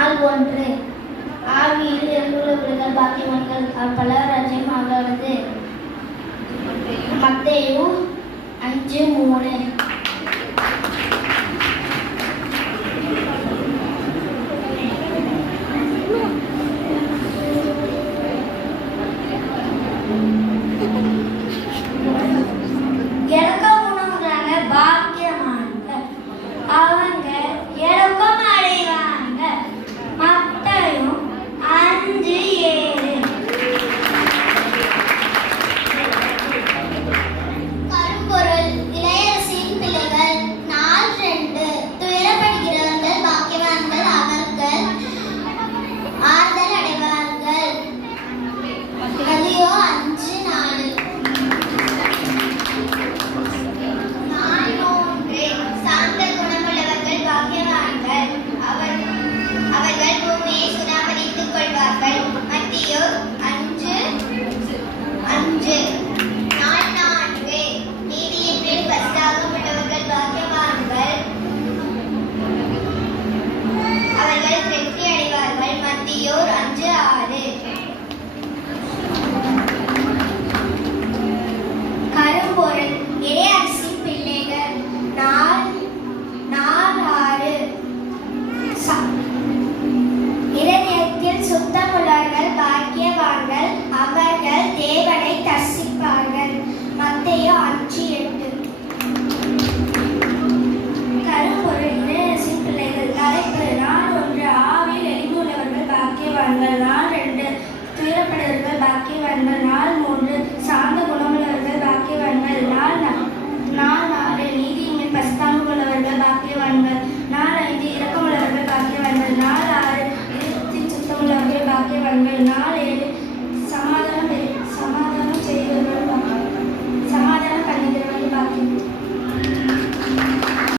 நாள் 1 ஆவியில் எழுந்துள்ளவர்கள் பாக்கியவான்கள் பலர் ராஜ்யம் அவர்களது. மத்தேயு 5:3. பாக்கியவான்கள் அவங்க இறக்கம் அடைவாங்க. மத்தேயு 5:7. கரும்பொருள் இளையரசின் பிள்ளைகள் நாள் 2 துயரப்படுகிறவர்கள் பாக்கியவான்கள் அவர்கள் ஆறுதல் அடைவார்கள். மத்தேயு 5:4. அவர்கள் பூமியை சுதாகரித்துக் கொள்வார்கள். மத்தேயு 5:5. நாள் 4 நீதியின் மேல் பஸ்தாகம் உள்ளவர்கள் பாக்கியவான்கள் அவர்கள் வெற்றி அடைவார்கள். மத்தேயு 5:6. கரும்பொருள் இளையரசின் பிள்ளைகள் நாள் 6. இதயத்தில் சுத்தமுள்ளவர்கள் பாக்கியவான்கள் அவர்கள் தேவனை தரிசிப்பார்கள். மத்தேயு 5:8. கரும்பொருள் இளையரசின் பிள்ளைகள் தலைப்பு நாள் 1 ஆவியில் எழுந்துள்ளவர்கள் பாக்கியவான்கள். நாள் 2 துயரப்படுவர்கள் பாக்கியவான்கள். நாள் 3 சாந்த குணமுள்ளவர்கள் பாக்கியவான்கள். நாள் 4 நீதியின் மேல் பஸ்தாகம் உள்ளவர்கள் பாக்கியவான்கள். நாள் 5 இரக்கமுள்ளவர்கள் பாக்கியவான்கள். நாள் 6 இதயத்தின் சுத்தமுள்ளவர்கள் பாக்கியவான்கள். நாள்